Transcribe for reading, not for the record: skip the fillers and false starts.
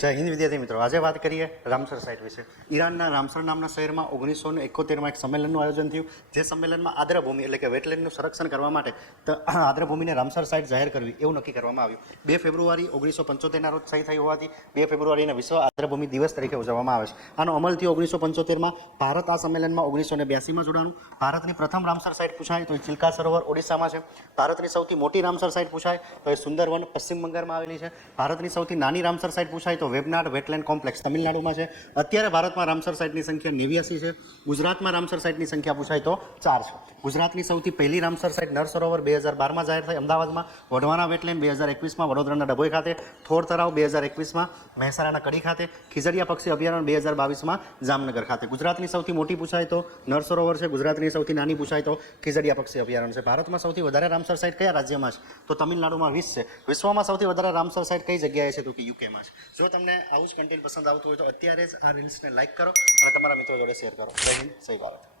જય હિન્દ વિદ્યાર્થી મિત્રો, આજે વાત કરીએ રામસર સાઇટ વિશે. ઈરાનના રામસર નામના શહેરમાં 1971માં એક સંમેલનનું આયોજન થયું. જે સંમેલનમાં આદ્રભૂમિ એટલે કે વેટલેન્ડનું સંરક્ષણ કરવા માટે આદ્રભૂમિને રામસર સાઇટ જાહેર કરવી એવું નક્કી કરવામાં આવ્યું. 2 ફેબ્રુઆરી 1975ના રોજ સહી થઈ હોવાથી 2 ફેબ્રુઆરીને વિશ્વ આદ્રભૂમિ દિવસ તરીકે ઉજવવામાં આવે છે. આનો અમલ થયો 1975માં. ભારત આ સંમેલનમાં 1982માં જોડાણું. ભારતની પ્રથમ રામસર સાઇટ પૂછાય તો એ ચિલ્કા સરોવર ઓડિશામાં છે. ભારતની સૌથી મોટી રામસર સાઇટ પૂછાય તો એ સુંદરવન પશ્ચિમ બંગાળમાં આવેલી છે. ભારતની સૌથી નાની રામસર સાઇટ પૂછાય તો વેબનાડ વેટલેન્ડ કોમ્પ્લેક્સ તમિલનાડુમાં છે. અત્યારે ભારતમાં રામસર સાઇટની સંખ્યા 89 છે. ગુજરાતમાં રામસર સાઇટની સંખ્યા પૂછાય તો 4 છે. ગુજરાતની સૌથી પહેલી રામસર સાઇટ નર સરોવર 2012માં જાહેર થઈ અમદાવાદમાં. વઢવાણા વેટલેન્ડ 2021માં વડોદરાના ડભોઈ ખાતે. થોર તળાવ 2021માં મહેસાણાના કડી ખાતે. ખીજડીયા પક્ષી અભયારણ્ય 2022માં જામનગર ખાતે. ગુજરાતની સૌથી મોટી પૂછાય તો નર સરોવર છે. ગુજરાતની સૌથી નાની પૂછાય તો ખીજડીયા પક્ષી અભયારણ્ય છે. ભારતમાં સૌથી વધારે રામસર સાઇટ કયા રાજ્યમાં છે તો તમિલનાડુમાં 20 છે. વિશ્વમાં સૌથી વધારે રામસર સાઇટ કઈ જગ્યાએ છે તો કે યુકેમાં છે. જો તમને આવું જ કન્ટેન્ટ પસંદ આવતું હોય તો અત્યારે જ આ રીલ્સને લાઇક કરો અને તમારા મિત્રો જોડે શેર કરો. જય હિન્દ, જય ભારત.